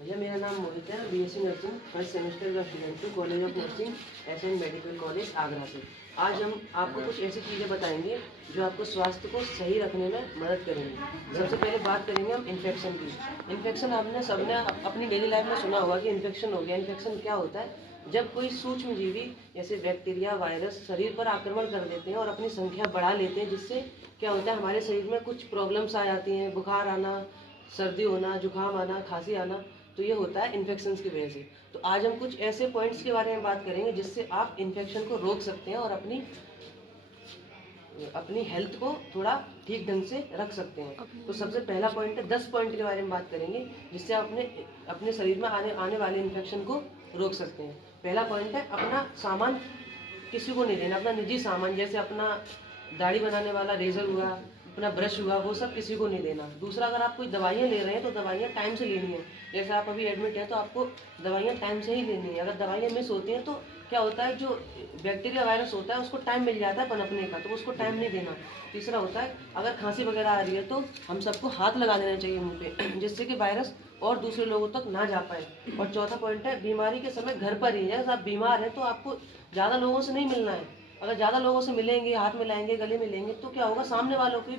भैया मेरा नाम मोहित है, बीएससी नर्सिंग फर्स्ट सेमेस्टर का स्टूडेंट हूँ, college of nursing SN medical college Agra से। आज हम आपको कुछ ऐसी चीज़ें बताएंगे जो आपको स्वास्थ्य को सही रखने में मदद करेंगी। सबसे पहले बात करेंगे हम इन्फेक्शन की। इन्फेक्शन आपने सबने अपनी डेली लाइफ में सुना होगा कि इन्फेक्शन हो गया। इन्फेक्शन क्या होता है? जब कोई सूक्ष्म जीवी जैसे बैक्टीरिया, वायरस शरीर पर आक्रमण कर देते हैं और अपनी संख्या बढ़ा लेते हैं, जिससे क्या होता है हमारे शरीर में कुछ प्रॉब्लम्स आ जाती हैं, बुखार आना, सर्दी होना, जुकाम आना, खांसी आना। तो ये होता है इन्फेक्शंस की वजह से। तो आज हम कुछ ऐसे पॉइंट्स के बारे में बात करेंगे जिससे आप इन्फेक्शन को रोक सकते हैं और अपनी अपनी हेल्थ को थोड़ा ठीक ढंग से रख सकते हैं। तो सबसे पहला पॉइंट है 10 पॉइंट के बारे में बात करेंगे जिससे आप अपने शरीर में आने वाले इन्फेक्शन को रोक सकते हैं। पहला पॉइंट है अपना सामान किसी को नहीं देना। अपना निजी सामान जैसे अपना दाढ़ी बनाने वाला रेजर हुआ, अपना ब्रश हुआ, वो सब किसी को नहीं देना। दूसरा, अगर आप कोई दवाइयाँ ले रहे हैं तो दवाइयाँ टाइम से लेनी है। जैसे आप अभी एडमिट हैं तो आपको दवाइयाँ टाइम से ही लेनी है। अगर दवाइयाँ मिस होती हैं तो क्या होता है, जो बैक्टीरिया वायरस होता है उसको टाइम मिल जाता है पनपने का, तो उसको टाइम नहीं देना। तीसरा होता है, अगर खांसी वगैरह आ रही है तो हम सबको हाथ लगा देना चाहिए मुंह पे जिससे कि वायरस और दूसरे लोगों तक ना जा पाए। और चौथा पॉइंट है, बीमारी के समय घर पर ही है। अगर आप बीमार हैं तो आपको ज़्यादा लोगों से नहीं मिलना है। अगर ज़्यादा लोगों से मिलेंगे, हाथ मिलाएंगे, गले मिलेंगे, तो क्या होगा, सामने वालों की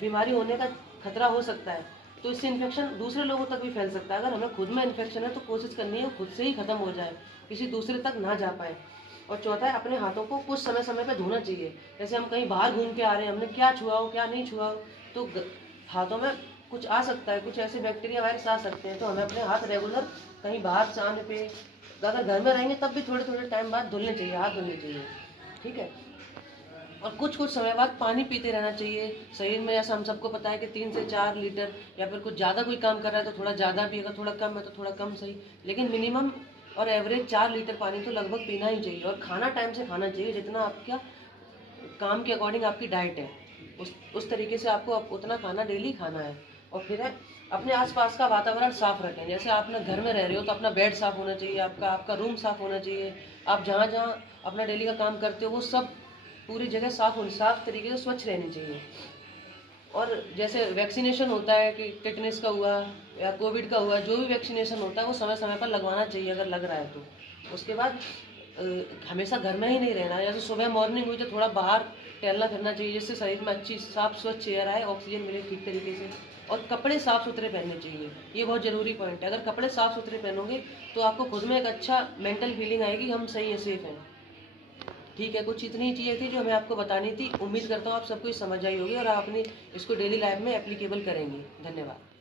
बीमारी होने का खतरा हो सकता है। तो इससे इन्फेक्शन दूसरे लोगों तक भी फैल सकता है। अगर हमें खुद में इन्फेक्शन है तो कोशिश करनी है खुद से ही खत्म हो जाए, किसी दूसरे तक ना जा पाए। और चौथा है, अपने हाथों को कुछ समय समय पर धोना चाहिए। जैसे हम कहीं बाहर घूम के आ रहे हैं, हमने क्या छुआ हो क्या नहीं छुआ हो, तो हाथों में कुछ आ सकता है, कुछ ऐसे बैक्टीरिया वायरस आ सकते हैं। तो हमें अपने हाथ रेगुलर कहीं बाहर से आने पे, अगर घर में रहेंगे तब भी थोड़े थोड़े टाइम बाद धुलने चाहिए, हाथ धुलने चाहिए। ठीक है। और कुछ कुछ समय बाद पानी पीते रहना चाहिए शरीर में। जैसा हम सबको पता है कि 3 से 4 लीटर, या फिर कुछ ज़्यादा कोई काम कर रहा है तो थोड़ा ज़्यादा भी, अगर थोड़ा कम है तो थोड़ा कम सही, लेकिन मिनिमम और एवरेज 4 लीटर पानी तो लगभग पीना ही चाहिए। और खाना टाइम से खाना चाहिए, जितना आपका काम के अकॉर्डिंग आपकी डाइट है उस तरीके से आपको उतना खाना डेली खाना है। और फिर है, अपने आसपास का वातावरण साफ रखें। जैसे आप अपने घर में रह रहे हो तो अपना बेड साफ होना चाहिए, आपका रूम साफ होना चाहिए। आप जहाँ जहाँ अपना डेली का काम करते हो वो सब पूरी जगह साफ तरीके से स्वच्छ रहनी चाहिए। और जैसे वैक्सीनेशन होता है कि टिटनेस का हुआ या कोविड का हुआ, जो भी वैक्सीनेशन होता है वो समय समय पर लगवाना चाहिए अगर लग रहा है तो। उसके बाद हमेशा घर में ही नहीं रहना है। जैसे सुबह मॉर्निंग हुई तो थोड़ा बाहर टहलना फिरना चाहिए, जिससे शरीर में अच्छी साफ स्वच्छ एयर आए, ऑक्सीजन मिले ठीक तरीके से। और कपड़े साफ सुथरे पहनने चाहिए, ये बहुत ज़रूरी पॉइंट है। अगर कपड़े साफ सुथरे पहनोगे तो आपको खुद में एक अच्छा मेंटल फीलिंग आएगी, हम सही है, सेफ हैं। ठीक है, कुछ इतनी चीज़ें थी जो हमें आपको बतानी थी। उम्मीद करता हूँ आप सबको समझ आई होगी और आप अपनी इसको डेली लाइफ में एप्लीकेबल करेंगे। धन्यवाद।